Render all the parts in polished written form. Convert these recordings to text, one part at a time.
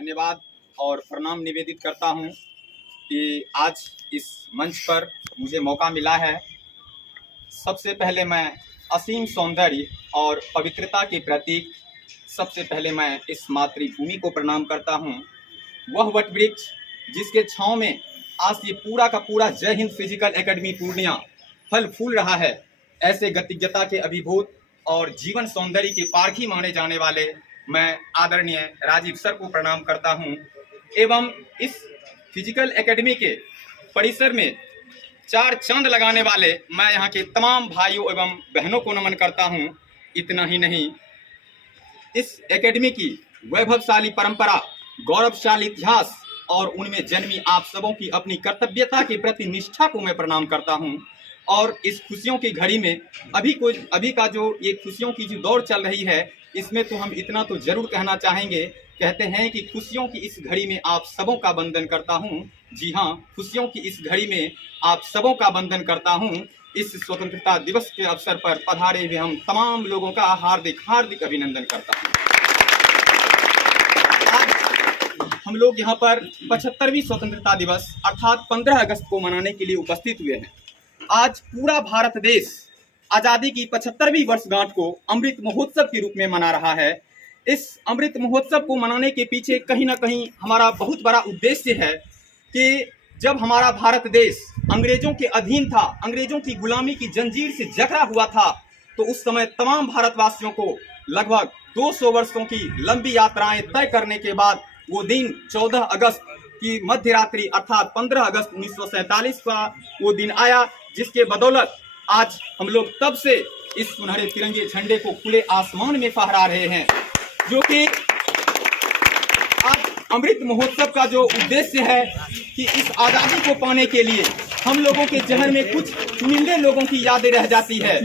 धन्यवाद और प्रणाम निवेदित करता हूं कि आज इस मंच पर मुझे मौका मिला है। सबसे पहले मैं असीम सौंदर्य और पवित्रता के प्रतीक सबसे पहले मैं इस मातृभूमि को प्रणाम करता हूं। वह वट वृक्ष जिसके छांव में आज ये पूरा का पूरा जय हिंद फिजिकल एकेडमी पूर्णिया फल फूल रहा है, ऐसे गतिज्ञता के अभिभूत और जीवन सौंदर्य के पारखी माने जाने वाले मैं आदरणीय राजीव सर को प्रणाम करता हूं एवं इस फिजिकल एकेडमी के परिसर में चार चांद लगाने वाले मैं यहाँ के तमाम भाइयों एवं बहनों को नमन करता हूं। इतना ही नहीं, इस एकेडमी की वैभवशाली परंपरा, गौरवशाली इतिहास और उनमें जन्मी आप सबों की अपनी कर्तव्यता के प्रति निष्ठा को मैं प्रणाम करता हूं। और इस खुशियों की घड़ी में अभी का जो ये खुशियों की जो दौड़ चल रही है, इसमें तो हम इतना तो जरूर कहना चाहेंगे, कहते हैं कि खुशियों की इस घड़ी में आप सबों का वंदन करता हूं। जी हाँ, खुशियों की इस घड़ी में आप सबों का वंदन करता हूं। इस स्वतंत्रता दिवस के अवसर पर पधारे हुए हम तमाम लोगों का हार्दिक हार्दिक अभिनंदन करता हूं। आज हम लोग यहाँ पर 75वीं स्वतंत्रता दिवस अर्थात 15 अगस्त को मनाने के लिए उपस्थित हुए हैं। आज पूरा भारत देश आजादी की 75वीं वर्षगांठ को अमृत महोत्सव के रूप में मना रहा है। इस अमृत महोत्सव को मनाने के पीछे कहीं ना कहीं हमारा बहुत बड़ा उद्देश्य है कि जब हमारा भारत देश अंग्रेजों के अधीन था, अंग्रेजों की गुलामी की जंजीर से जकड़ा हुआ था, तो उस समय तमाम भारतवासियों को लगभग 200 वर्षों की लंबी यात्राएं तय करने के बाद वो दिन 14 अगस्त की मध्य रात्रि अर्थात 15 अगस्त 1947 का वो दिन आया, जिसके बदौलत आज हम लोग तब से इस सुनहरे तिरंगे झंडे को खुले आसमान में फहरा रहे हैं। जो कि आज अमृत महोत्सव का जो उद्देश्य है कि इस आजादी को पाने के लिए हम लोगों के जहन में कुछ चुनिंदे लोगों की यादें रह जाती है,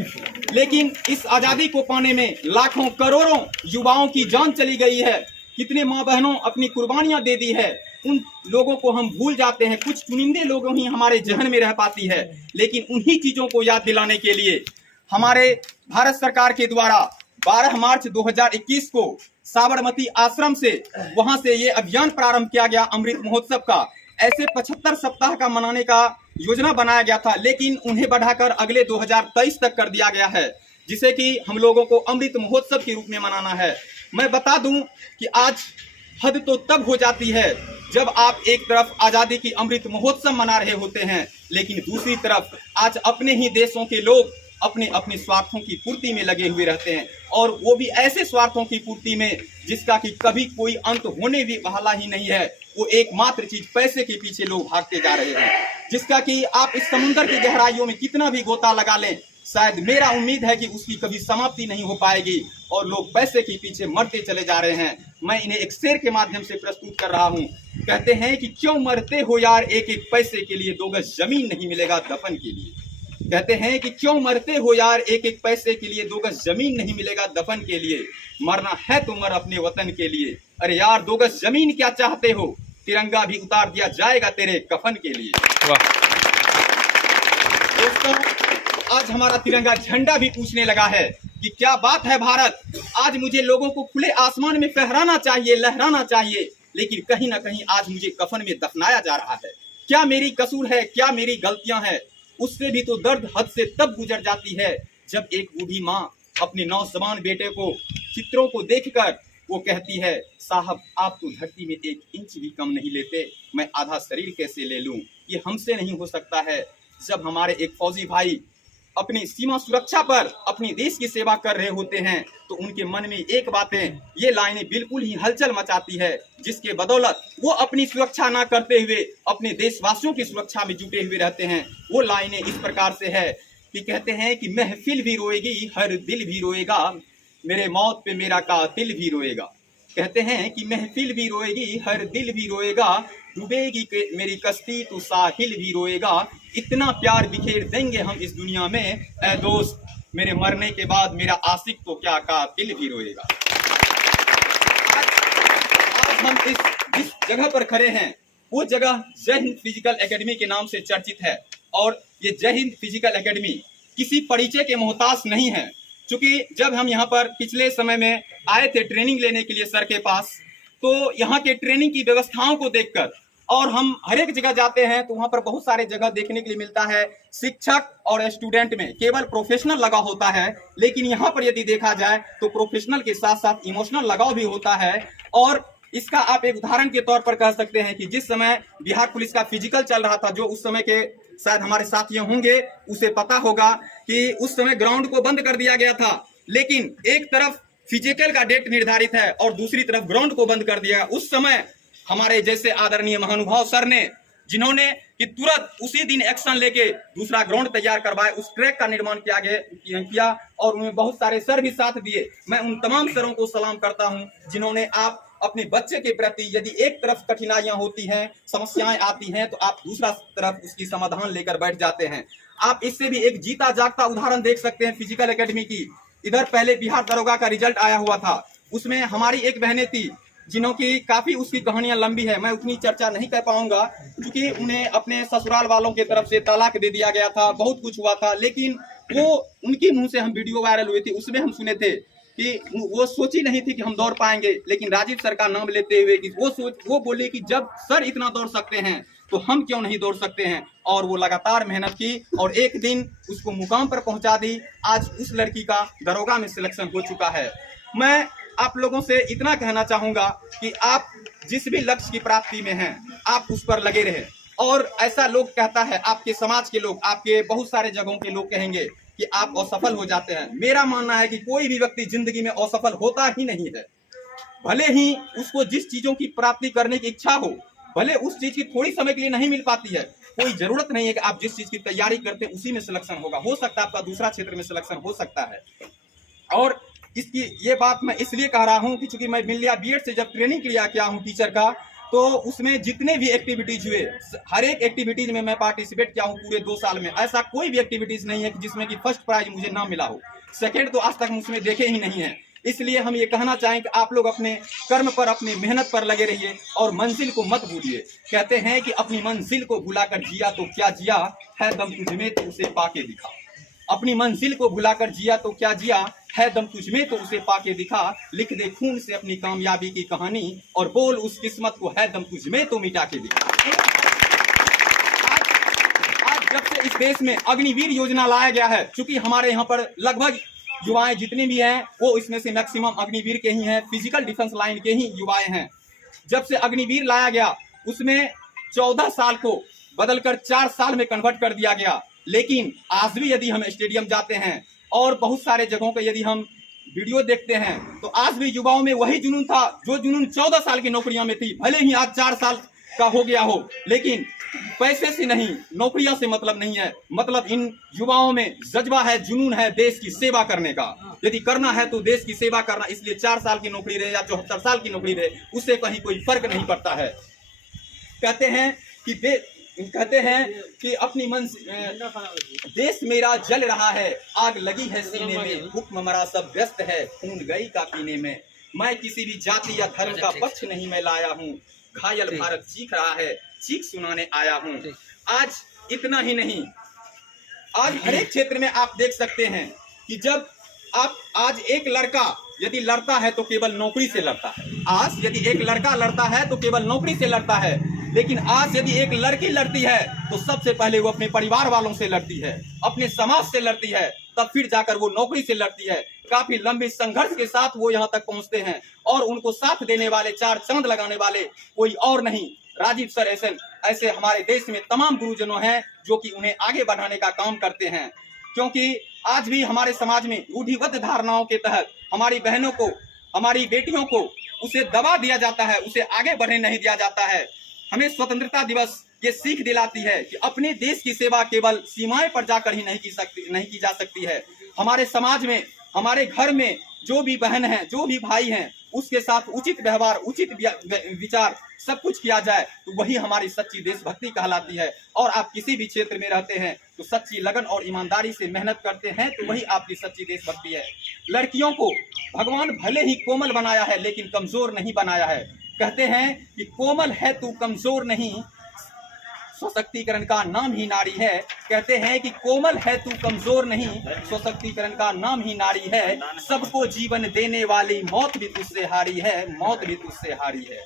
लेकिन इस आजादी को पाने में लाखों करोड़ों युवाओं की जान चली गई है। कितने माँ बहनों अपनी कुर्बानियां दे दी है, उन लोगों को हम भूल जाते हैं। कुछ चुनिंदे लोगों ही हमारे जहन में रह पाती है, लेकिन उन्हीं चीजों को याद दिलाने के लिए हमारे भारत सरकार के द्वारा 12 मार्च 2021 को साबरमती आश्रम से वहां से ये अभियान प्रारंभ किया गया अमृत महोत्सव का। ऐसे 75 सप्ताह का मनाने का योजना बनाया गया था, लेकिन उन्हें बढ़ाकर अगले 2023 तक कर दिया गया है, जिसे कि हम लोगों को अमृत महोत्सव के रूप में मनाना है। मैं बता दूं कि आज हद तो तब हो जाती है जब आप एक तरफ आजादी की अमृत महोत्सव मना रहे होते हैं, लेकिन दूसरी तरफ आज अपने ही देशों के लोग अपने अपने स्वार्थों की पूर्ति में लगे हुए रहते हैं, और वो भी ऐसे स्वार्थों की पूर्ति में जिसका कि कभी कोई अंत होने भी वाला ही नहीं है। वो एकमात्र चीज पैसे के पीछे लोग भागते जा रहे हैं, जिसका कि आप इस समुद्र की गहराइयों में कितना भी गोता लगा लें, शायद मेरा उम्मीद है कि उसकी कभी समाप्ति नहीं हो पाएगी, और लोग पैसे के पीछे मरते चले जा रहे हैं। मैं इन्हें एक शेर के माध्यम से प्रस्तुत कर रहा हूं। कहते हैं कि क्यों मरते हो यार, एक एक पैसे के लिए 2 गज जमीन नहीं मिलेगा दफन के लिए। कहते हैं कि क्यों मरते हो यार, एक एक पैसे के लिए 2 गज जमीन नहीं मिलेगा दफन के लिए। मरना है तो मर अपने वतन के लिए। अरे यार 2 गज जमीन क्या चाहते हो, तिरंगा भी उतार दिया जाएगा तेरे कफन के लिए। दोस्तों, आज हमारा तिरंगा झंडा भी पूछने लगा है कि क्या बात है भारत, आज मुझे लोगों को खुले आसमान में फहराना चाहिए, लहराना चाहिए, लेकिन कहीं ना कहीं आज मुझे कफन में दफनाया जा रहा है। क्या मेरी कसूर है, क्या मेरी गलतियां हैं? उससे भी तो दर्द हद से तब गुजर जाती है जब एक बूढ़ी माँ अपने नौजवान बेटे को चित्रों को देखकर वो कहती है, साहब आप तो धरती में 1 इंच भी कम नहीं लेते, मैं आधा शरीर कैसे ले लूं? ये हमसे नहीं हो सकता है। जब हमारे एक फौजी भाई अपनी सीमा सुरक्षा पर अपनी देश की सेवा कर रहे होते हैं, तो उनके मन में एक बातें, ये लाइनें बिल्कुल ही हलचल मचाती है, जिसके बदौलत वो अपनी सुरक्षा ना करते हुए अपने देशवासियों की सुरक्षा में जुटे हुए रहते हैं। वो लाइनें इस प्रकार से है कि कहते हैं कि महफिल भी रोएगी, हर दिल भी रोएगा, मेरे मौत पे मेरा कातिल भी रोएगा। कहते हैं कि महफिल भी रोएगी, हर दिल भी रोएगा, डूबेगी मेरी कश्ती तो साहिल भी रोएगा, इतना प्यार बिखेर देंगे हम इस दुनिया में, ऐ दोस्त मेरे मरने के बाद मेरा आशिक तो क्या कातिल भी रोएगा। आज हम जिस जगह पर खड़े हैं, वो जगह जय हिंद फिजिकल एकेडमी के नाम से चर्चित है, और ये जय हिंद फिजिकल एकेडमी किसी परिचय के मोहताज नहीं है। चूंकि जब हम यहाँ पर पिछले समय में आए थे ट्रेनिंग लेने के लिए सर के पास, तो यहाँ के ट्रेनिंग की व्यवस्थाओं को देखकर, और हम हर एक जगह जाते हैं तो वहां पर बहुत सारे जगह देखने के लिए मिलता है शिक्षक और स्टूडेंट में केवल प्रोफेशनल लगाव होता है, लेकिन यहाँ पर यदि देखा जाए तो प्रोफेशनल के साथ साथ इमोशनल लगाव भी होता है। और इसका आप एक उदाहरण के तौर पर कह सकते हैं कि जिस समय बिहार पुलिस का फिजिकल चल रहा था, जो उस समय के शायद हमारे साथी होंगे उसे पता होगा कि उस समय ग्राउंड को बंद कर दिया गया था, लेकिन एक तरफ फिजिकल का डेट निर्धारित है और दूसरी तरफ ग्राउंड को बंद कर दिया। उस समय हमारे जैसे आदरणीय महानुभाव सर ने, जिन्होंने कि तुरंत उसी दिन एक्शन लेके दूसरा ग्राउंड तैयार करवाए, उस ट्रैक का निर्माण किया और उन्हें बहुत सारे सर भी साथ दिए। मैं उन तमाम सरों को सलाम करता हूं जिन्होंने आप अपने बच्चे के प्रति, यदि एक तरफ कठिनाइयां होती हैं, समस्याएं आती हैं, तो आप दूसरा तरफ उसकी समाधान लेकर बैठ जाते हैं। आप इससे भी एक जीता जागता उदाहरण देख सकते हैं फिजिकल एकेडमी की। इधर पहले बिहार दरोगा का रिजल्ट आया हुआ था, उसमें हमारी एक बहनें थी जिन्हों की काफी उसकी कहानियां लंबी है, मैं उतनी चर्चा नहीं कर पाऊंगा क्योंकि उन्हें अपने ससुराल वालों की तरफ से तलाक दे दिया गया था, बहुत कुछ हुआ था, लेकिन वो उनके मुंह से हम वीडियो वायरल हुई थी, उसमें हम सुने थे कि वो सोची नहीं थी कि हम दौड़ पाएंगे, लेकिन राजीव सर का नाम लेते हुए कि वो बोले कि जब सर इतना दौड़ सकते हैं तो हम क्यों नहीं दौड़ सकते हैं। और वो लगातार मेहनत की और एक दिन उसको मुकाम पर पहुंचा दी। आज उस लड़की का दरोगा में सिलेक्शन हो चुका है। मैं आप लोगों से इतना कहना चाहूंगा कि आप जिस भी लक्ष्य की प्राप्ति में हैं, आप उस पर लगे रहे। और ऐसा लोग कहता है, आपके समाज के लोग, आपके बहुत सारे जगहों के लोग कहेंगे कि आप असफल हो जाते हैं। मेरा मानना है कि कोई भी व्यक्ति जिंदगी में असफल होता ही नहीं है। भले ही उसको जिस चीजों की प्राप्ति करने की इच्छा हो, भले उस चीज की थोड़ी समय के लिए नहीं मिल पाती है, कोई जरूरत नहीं है कि आप जिस चीज की तैयारी करते हैं उसी में सिलेक्शन होगा। हो सकता है आपका दूसरा क्षेत्र में सिलेक्शन हो सकता है। और इसकी ये बात मैं इसलिए कह रहा हूं कि चूंकि मैं मिलिया बीएड से जब ट्रेनिंग किया हूं टीचर का, तो उसमें जितने भी एक्टिविटीज हुए, हर एक एक्टिविटीज में मैं पार्टिसिपेट किया हूं पूरे 2 साल में। ऐसा कोई भी एक्टिविटीज नहीं है कि जिसमें कि फर्स्ट प्राइज मुझे ना मिला हो, सेकंड तो आज तक उसमें देखे ही नहीं है। इसलिए हम ये कहना चाहें कि आप लोग अपने कर्म पर, अपनी मेहनत पर लगे रहिए और मंजिल को मत भूलिए। कहते हैं कि अपनी मंजिल को भुलाकर जिया तो क्या जिया, है दम तुझ में तो उसे पाके दिखा। अपनी मंजिल को भुलाकर जिया तो क्या जिया, है दम तुझ में तो उसे पाके दिखा। लिख दे खून से अपनी कामयाबी की कहानी और बोल उस किस्मत को, है दम तुझ में तो मिटा के दिखा। आज जब से इस देश में अग्निवीर योजना लाया गया है, चूंकि हमारे यहाँ पर लगभग युवाएं जितने भी हैं वो इसमें से मैक्सिमम अग्निवीर के ही हैं, फिजिकल डिफेंस लाइन के ही युवाएं हैं। जब से अग्निवीर लाया गया उसमें 14 साल को बदलकर 4 साल में कन्वर्ट कर दिया गया। लेकिन आज भी यदि हम स्टेडियम जाते हैं और बहुत सारे जगहों का यदि हम वीडियो देखते हैं, तो आज भी युवाओं में वही जुनून था जो जुनून 14 साल की नौकरियों में थी। भले ही आज 4 साल का हो गया हो, लेकिन पैसे से नहीं, नौकरियों से मतलब नहीं है। मतलब इन युवाओं में जज्बा है, जुनून है देश की सेवा करने का। यदि करना है तो देश की सेवा करना, इसलिए 4 साल की नौकरी रहे या 74 साल की नौकरी रहे, उससे कहीं कोई फर्क नहीं पड़ता है। कहते हैं कि अपनी मन देश मेरा जल रहा है, आग लगी है सीने में, हुक्म मरा सब व्यस्त है, खून गई का पीने में। मैं किसी भी जाति या धर्म का पक्ष नहीं मैं लाया हूँ, घायल भारत चीख रहा है, चीख सुनाने आया हूँ। आज इतना ही नहीं, आज हर एक क्षेत्र में आप देख सकते हैं कि जब आप आज एक लड़का यदि लड़ता है तो केवल नौकरी से लड़ता है। आज यदि एक लड़का लड़ता है तो केवल नौकरी से लड़ता है, लेकिन आज यदि एक लड़की लड़ती है तो सबसे पहले वो अपने परिवार वालों से लड़ती है, अपने समाज से लड़ती है, तब फिर जाकर वो नौकरी से लड़ती है। काफी लंबे संघर्ष के साथ वो यहाँ तक पहुँचते हैं और उनको साथ देने वाले, 4 चांद लगाने वाले कोई और नहीं, राजीव सर ऐसे हमारे देश में तमाम गुरुजनों हैं जो कि उन्हें आगे बढ़ाने का काम करते हैं। क्योंकि आज भी हमारे समाज में रूढ़िबद्ध धारणाओं के तहत हमारी बहनों को, हमारी बेटियों को उसे दबा दिया जाता है, उसे आगे बढ़ने नहीं दिया जाता है। हमें स्वतंत्रता दिवस ये सीख दिलाती है कि अपने देश की सेवा केवल सीमाएं पर जाकर ही नहीं की जा सकती है। हमारे समाज में, हमारे घर में जो भी बहन है, जो भी भाई हैं, उसके साथ उचित व्यवहार, उचित विचार सब कुछ किया जाए तो वही हमारी सच्ची देशभक्ति कहलाती है। और आप किसी भी क्षेत्र में रहते हैं तो सच्ची लगन और ईमानदारी से मेहनत करते हैं तो वही आपकी सच्ची देशभक्ति है। लड़कियों को भगवान भले ही कोमल बनाया है लेकिन कमजोर नहीं बनाया है। कहते हैं कि कोमल है तू कमजोर नहीं, सशक्तिकरण का नाम ही नारी है। कहते हैं कि कोमल है तू कमजोर नहीं, सशक्तिकरण का नाम ही नारी है। सबको जीवन देने वाली मौत भी तुझसे हारी है, मौत भी तुझसे हारी है।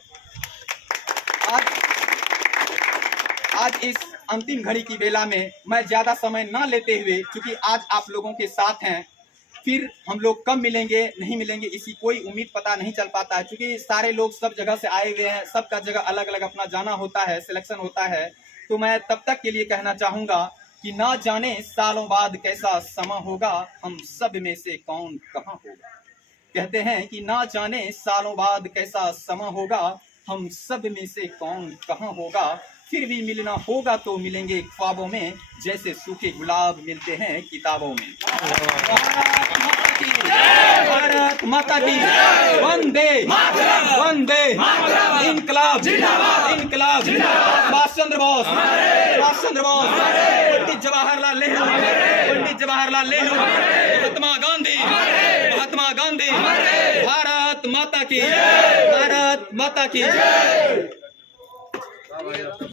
आज इस अंतिम घड़ी की बेला में मैं ज्यादा समय ना लेते हुए, क्योंकि आज आप लोगों के साथ हैं, फिर हम लोग कब मिलेंगे नहीं मिलेंगे इसकी कोई उम्मीद पता नहीं चल पाता है, क्योंकि सारे लोग सब जगह से आए हुए हैं, सबका जगह अलग अलग अपना जाना होता है, सिलेक्शन होता है। तो मैं तब तक के लिए कहना चाहूंगा कि ना जाने सालों बाद कैसा समा होगा, हम सब में से कौन कहाँ होगा। कहते हैं कि ना जाने सालों बाद कैसा समा होगा, हम सब में से कौन कहाँ होगा। फिर भी मिलना होगा तो मिलेंगे ख्वाबों में, जैसे सूखे गुलाब मिलते हैं किताबों में। भारत माता की वंदे वंदे इनकलाब इनकलाब। सुभाष चंद्र बोस, सुभाष चंद्र बोस, पंडित जवाहरलाल नेहरू, पंडित जवाहरलाल नेहरू, महात्मा गांधी, महात्मा गांधी। भारत माता की, भारत माता की।